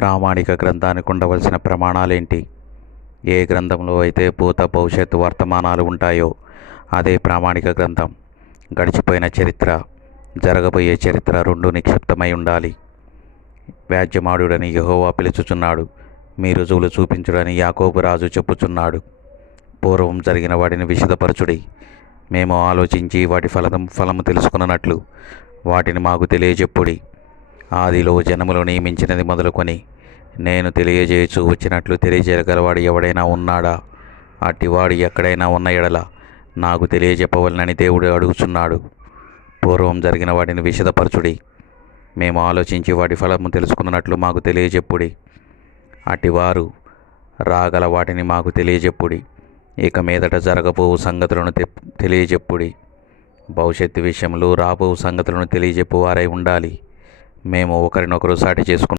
ప్రామాణిక గ్రంథానికి ఉండవలసిన ప్రమాణాలేంటి? ఏ గ్రంథంలో అయితే భూత భవిష్యత్తు వర్తమానాలు ఉంటాయో అదే ప్రామాణిక గ్రంథం. గడిచిపోయిన చరిత్ర, జరగబోయే చరిత్ర రెండూ నిక్షిప్తమై ఉండాలి. వ్యాజ్యమాడుడని యెహోవా పిలుచుచున్నాడు, మీ రుజువులు చూపించుడని యాకోబు రాజు చెప్పుచున్నాడు. పూర్వం జరిగిన వాటిని విశదపరచుడి, మేము ఆలోచించి వాటి ఫలము తెలుసుకున్నట్లు వాటిని మాకు తెలియజెప్పుడి. ఆదిలో జనములు నియమించినది మొదలుకొని నేను తెలియజేయచూ వచ్చినట్లు తెలియజేయగలవాడు ఎవడైనా ఉన్నాడా? అట్టివాడు ఎక్కడైనా ఉన్న ఎడల నాకు తెలియజెప్పవలనని దేవుడు అడుగుచున్నాడు. పూర్వం జరిగిన వాటిని విశదపరచుడి, మేము ఆలోచించి వాటి ఫలము తెలుసుకున్నట్లు మాకు తెలియజెప్పుడి. అటివారు రాగల వాటిని మాకు తెలియజెప్పుడి. ఇక మీదట జరగబోవు సంగతులను తెలియజెప్పుడి. భవిష్యత్తు విషయంలో రాబోవు సంగతులను తెలియజెప్పువారై ఉండాలి. మేము ఒకరినొకరు సాటి చేసుకున్నాం.